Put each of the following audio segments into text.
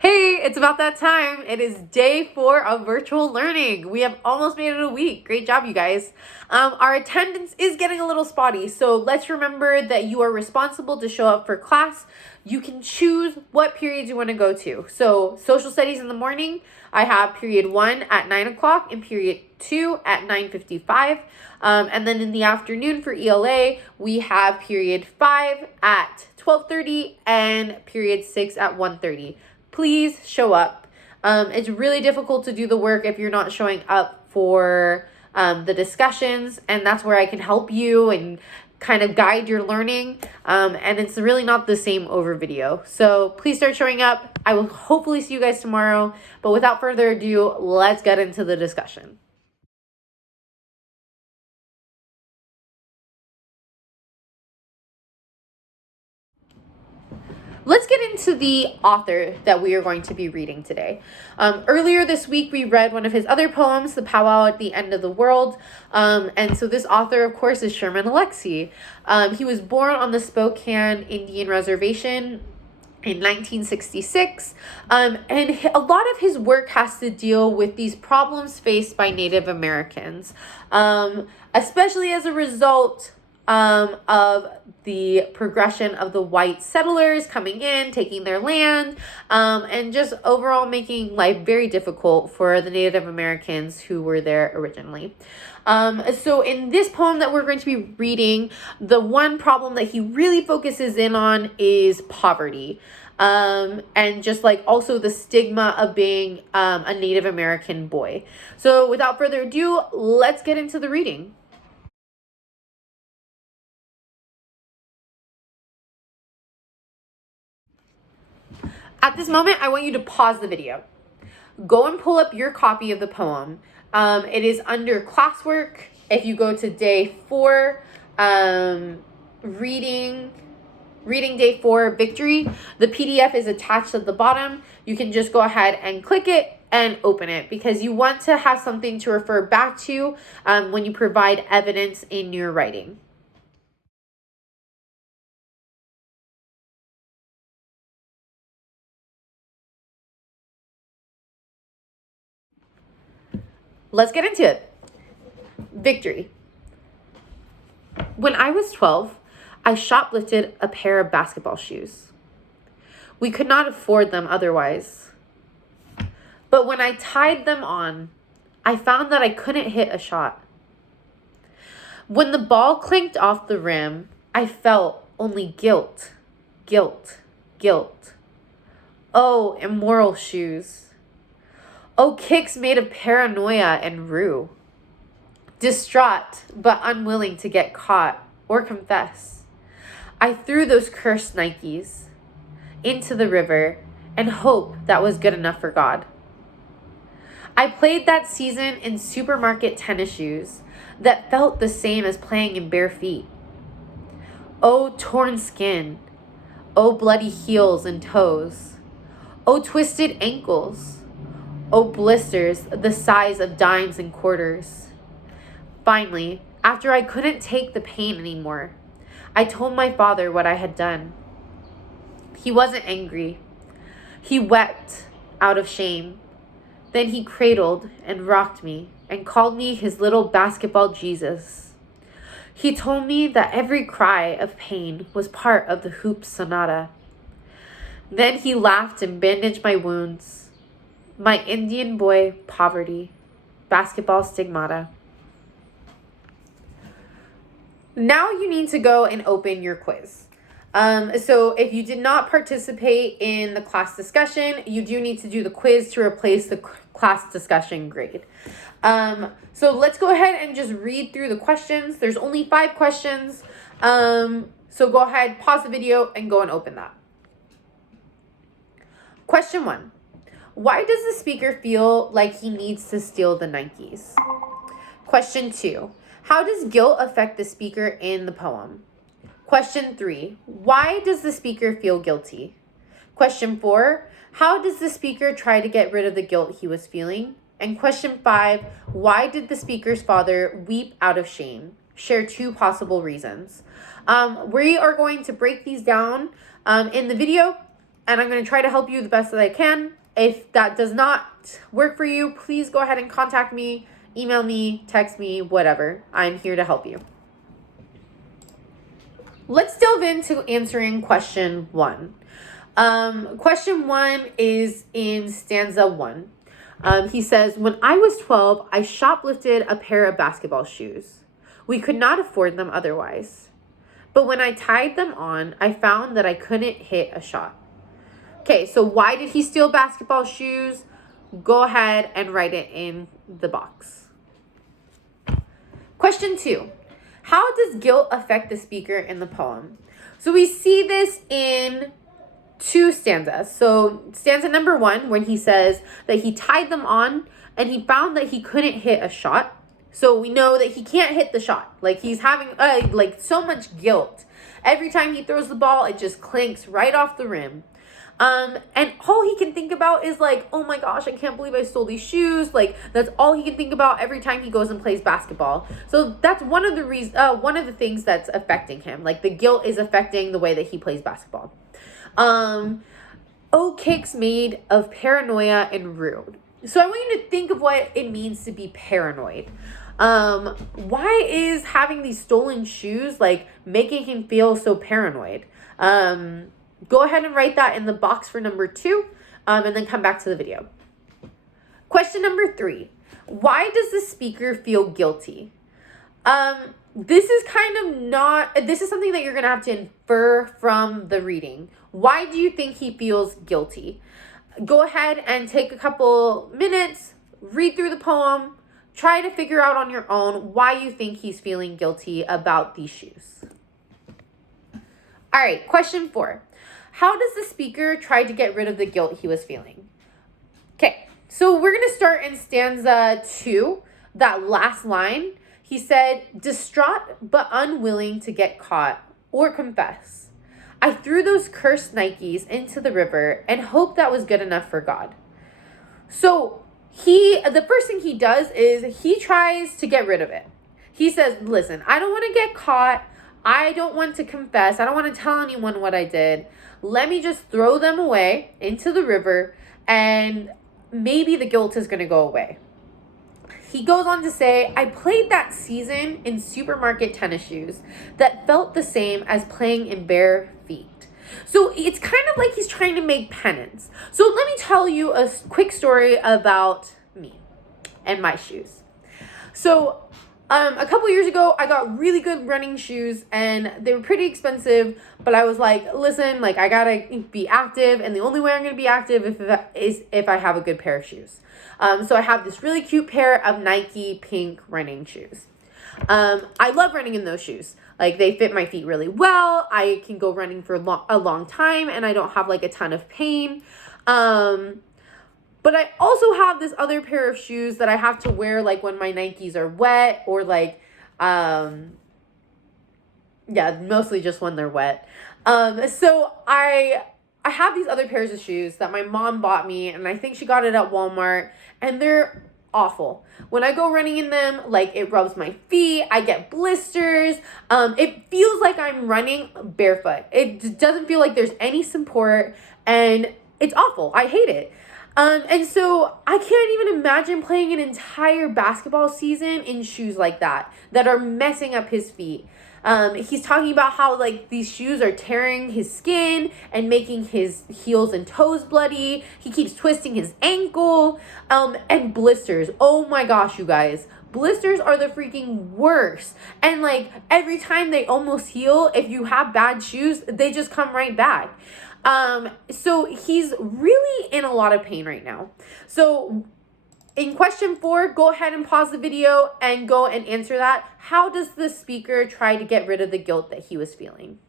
Hey, it's about that time. It is day 4 of virtual learning. We have almost made it a week. Great job, you guys. Our attendance is getting a little spotty, so let's remember that you are responsible to show up for class. You can choose what periods you want to go to. So social studies in the morning, I have period 1 at 9 o'clock and period 2 at 9:55. And then in the afternoon for ELA, we have period 5 at 12:30 and period 6 at 1:30. Please show up. It's really difficult to do the work if you're not showing up for the discussions, and that's where I can help you and kind of guide your learning. And it's really not the same over video. So please start showing up. I will hopefully see you guys tomorrow. But without further ado, let's get into the discussion. Let's get into the author that we are going to be reading today. Earlier this week, we read one of his other poems, The Powwow at the End of the World. And so this author, of course, is Sherman Alexie. He was born on the Spokane Indian Reservation in 1966. And a lot of his work has to deal with these problems faced by Native Americans, especially as a result of the progression of the white settlers coming in, taking their land, and just overall making life very difficult for the Native Americans who were there originally. So in this poem that we're going to be reading, the one problem that he really focuses in on is poverty. And just like also the stigma of being a Native American boy. So without further ado, let's get into the reading. At this moment, I want you to pause the video. Go and pull up your copy of the poem. It is under classwork. If you go to day 4, reading day 4, victory, the PDF is attached at the bottom. You can just go ahead and click it and open it because you want to have something to refer back to when you provide evidence in your writing. Let's get into it. Victory. When I was 12, I shoplifted a pair of basketball shoes. We could not afford them otherwise. But when I tied them on, I found that I couldn't hit a shot. When the ball clinked off the rim, I felt only guilt, guilt, guilt. Oh, immoral shoes. Oh, kicks made of paranoia and rue. Distraught, but unwilling to get caught or confess, I threw those cursed Nikes into the river and hoped that was good enough for God. I played that season in supermarket tennis shoes that felt the same as playing in bare feet. Oh, torn skin. Oh, bloody heels and toes. Oh, twisted ankles. Oh, blisters the size of dimes and quarters. Finally, after I couldn't take the pain anymore, I told my father what I had done. He wasn't angry. He wept out of shame. Then he cradled and rocked me and called me his little basketball Jesus. He told me that every cry of pain was part of the hoop sonata. Then he laughed and bandaged my wounds. My Indian boy poverty, basketball stigmata. Now you need to go and open your quiz. So if you did not participate in the class discussion, you do need to do the quiz to replace the class discussion grade. So let's go ahead and just read through the questions. There's only 5 questions. So go ahead, pause the video, and go and open that. Question 1. Why does the speaker feel like he needs to steal the Nikes? Question 2. How does guilt affect the speaker in the poem? Question 3. Why does the speaker feel guilty? Question 4. How does the speaker try to get rid of the guilt he was feeling? And question 5. Why did the speaker's father weep out of shame? Share 2 possible reasons. We are going to break these down in the video. and I'm going to try to help you the best that I can. If that does not work for you, please go ahead and contact me, email me, text me, whatever. I'm here to help you. Let's delve into answering question 1. Question 1 is in stanza 1. He says, when I was 12, I shoplifted a pair of basketball shoes. We could not afford them otherwise. But when I tied them on, I found that I couldn't hit a shot. Okay, so why did he steal basketball shoes? Go ahead and write it in the box. Question 2. How does guilt affect the speaker in the poem? So we see this in 2 stanzas. So stanza number 1, when he says that he tied them on and he found that he couldn't hit a shot. So we know that he can't hit the shot. Like he's having so much guilt. Every time he throws the ball, it just clinks right off the rim. And all he can think about is like, oh my gosh, I can't believe I stole these shoes. Like that's all he can think about every time he goes and plays basketball. So that's one of the things that's affecting him. Like the guilt is affecting the way that he plays basketball. Oh, kicks made of paranoia and rude. So I want you to think of what it means to be paranoid. Why is having these stolen shoes like making him feel so paranoid? Go ahead and write that in the box for number 2, and then come back to the video. Question number 3. Why does the speaker feel guilty? This is something that you're going to have to infer from the reading. Why do you think he feels guilty? Go ahead and take a couple minutes, read through the poem, try to figure out on your own why you think he's feeling guilty about these shoes. All right, question 4. How does the speaker try to get rid of the guilt he was feeling? Okay, so we're going to start in stanza 2, that last line. He said, distraught but unwilling to get caught or confess. I threw those cursed Nikes into the river and hoped that was good enough for God. So the first thing he does is he tries to get rid of it. He says, listen, I don't want to get caught. I don't want to confess. I don't want to tell anyone what I did. Let me just throw them away into the river and maybe the guilt is going to go away. He goes on to say, I played that season in supermarket tennis shoes that felt the same as playing in bare feet. So it's kind of like he's trying to make penance. So let me tell you a quick story about me and my shoes. So a couple years ago, I got really good running shoes and they were pretty expensive, but I was like, listen, like I gotta be active, and the only way I'm gonna be active is if I have a good pair of shoes. So I have this really cute pair of Nike pink running shoes. I love running in those shoes. Like they fit my feet really well. I can go running for a long time and I don't have like a ton of pain. But I also have this other pair of shoes that I have to wear like when my Nikes are wet or like, mostly just when they're wet. So I have these other pairs of shoes that my mom bought me, and I think she got it at Walmart, and they're awful. When I go running in them, like it rubs my feet, I get blisters. It feels like I'm running barefoot. It doesn't feel like there's any support, and it's awful. I hate it. And so I can't even imagine playing an entire basketball season in shoes like that are messing up his feet. He's talking about how like these shoes are tearing his skin and making his heels and toes bloody. He keeps twisting his ankle, and blisters. Oh my gosh, you guys. Blisters are the freaking worst. And like every time they almost heal, if you have bad shoes, they just come right back. So he's really in a lot of pain right now. So in question 4, go ahead and pause the video and go and answer that. How does the speaker try to get rid of the guilt that he was feeling?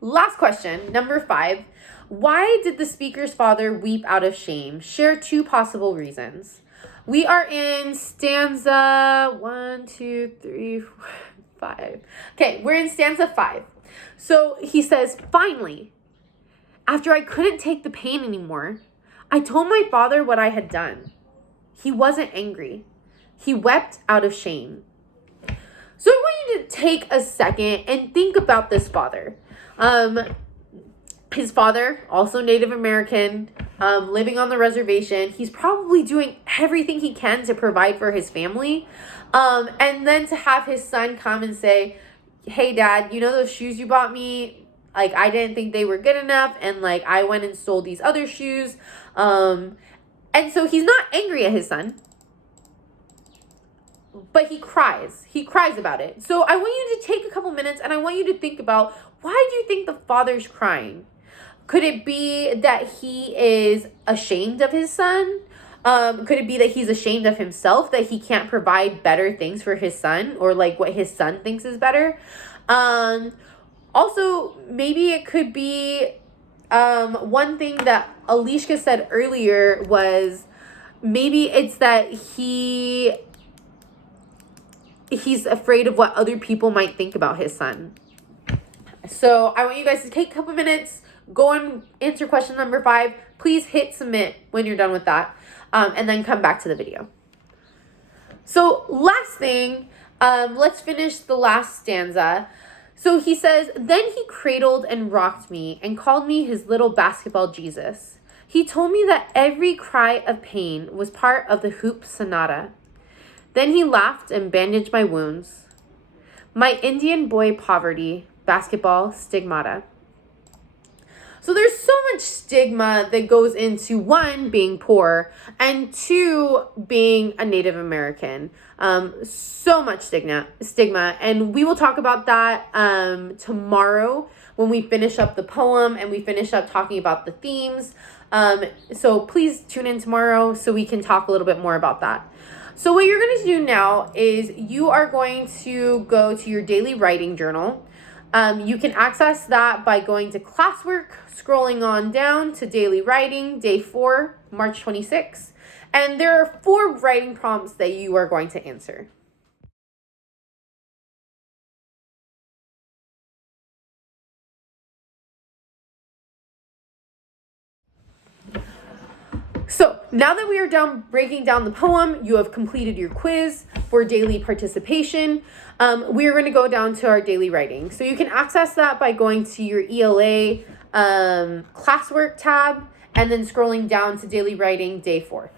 Last question, number 5. Why did the speaker's father weep out of shame? Share 2 possible reasons. We are in stanza 1, 2, 3, 4, 5. Okay, we're in stanza 5. So he says, finally, after I couldn't take the pain anymore, I told my father what I had done. He wasn't angry. He wept out of shame. So I want you to take a second and think about this father. His father, also Native American, living on the reservation. He's probably doing everything he can to provide for his family. And then to have his son come and say, hey, Dad, you know those shoes you bought me? Like, I didn't think they were good enough. And, like, I went and stole these other shoes. And so he's not angry at his son. But he cries. He cries about it. So I want you to take a couple minutes and I want you to think about, why do you think the father's crying? Could it be that he is ashamed of his son? Could it be that he's ashamed of himself, that he can't provide better things for his son, or like what his son thinks is better? Also, maybe it could be one thing that Alexie said earlier was maybe it's that he's afraid of what other people might think about his son. So I want you guys to take a couple minutes, go and answer question number 5. Please hit submit when you're done with that, and then come back to the video. So last thing, let's finish the last stanza. So he says, then he cradled and rocked me and called me his little basketball Jesus. He told me that every cry of pain was part of the hoop sonata. Then he laughed and bandaged my wounds. My Indian boy poverty, basketball, stigmata. So there's so much stigma that goes into 1, being poor, and 2, being a Native American. So much stigma, and we will talk about that tomorrow when we finish up the poem and we finish up talking about the themes. So please tune in tomorrow so we can talk a little bit more about that. So what you're going to do now is you are going to go to your daily writing journal. You can access that by going to classwork, scrolling on down to daily writing, day 4, March 26. And there are 4 writing prompts that you are going to answer. So now that we are done breaking down the poem, you have completed your quiz for daily participation. We are going to go down to our daily writing. So you can access that by going to your ELA classwork tab and then scrolling down to daily writing, day 4.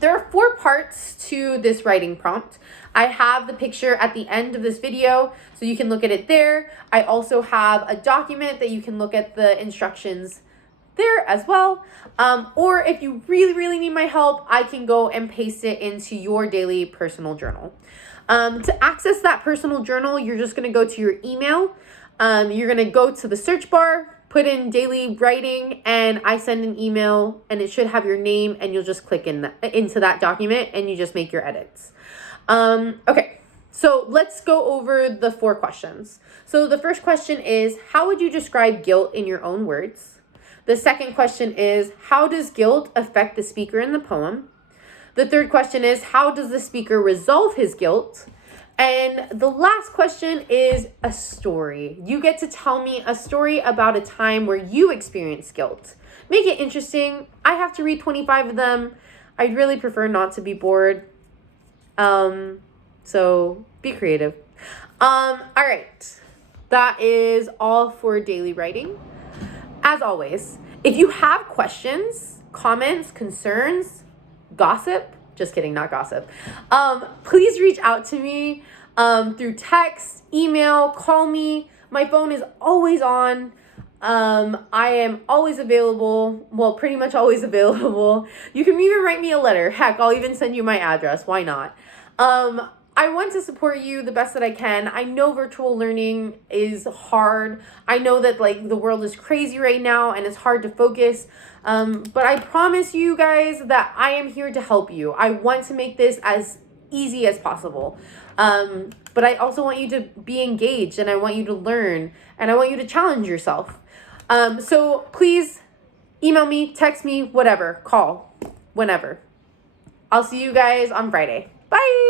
There are 4 parts to this writing prompt. I have the picture at the end of this video, so you can look at it there. I also have a document that you can look at the instructions there as well. Or if you really need my help, I can go and paste it into your daily personal journal. To access that personal journal, you're just going to go to your email. You're going to go to the search bar, put in daily writing, and I send an email, and it should have your name, and you'll just click into that document and you just make your edits. Okay, so let's go over the 4 questions. So the first question is, how would you describe guilt in your own words? The second question is, how does guilt affect the speaker in the poem? The third question is, how does the speaker resolve his guilt? And the last question is a story. You get to tell me a story about a time where you experienced guilt. Make it interesting. I have to read 25 of them. I'd really prefer not to be bored. So be creative. All right. That is all for daily writing. As always, if you have questions, comments, concerns, gossip, just kidding, not gossip, please reach out to me through text, email, call me. My phone is always on. I am always available. Well, pretty much always available. You can even write me a letter. Heck, I'll even send you my address. Why not? I want to support you the best that I can. I know virtual learning is hard. I know that like the world is crazy right now and it's hard to focus. But I promise you guys that I am here to help you. I want to make this as easy as possible. But I also want you to be engaged, and I want you to learn, and I want you to challenge yourself. So please email me, text me, whatever, call, whenever. I'll see you guys on Friday. Bye.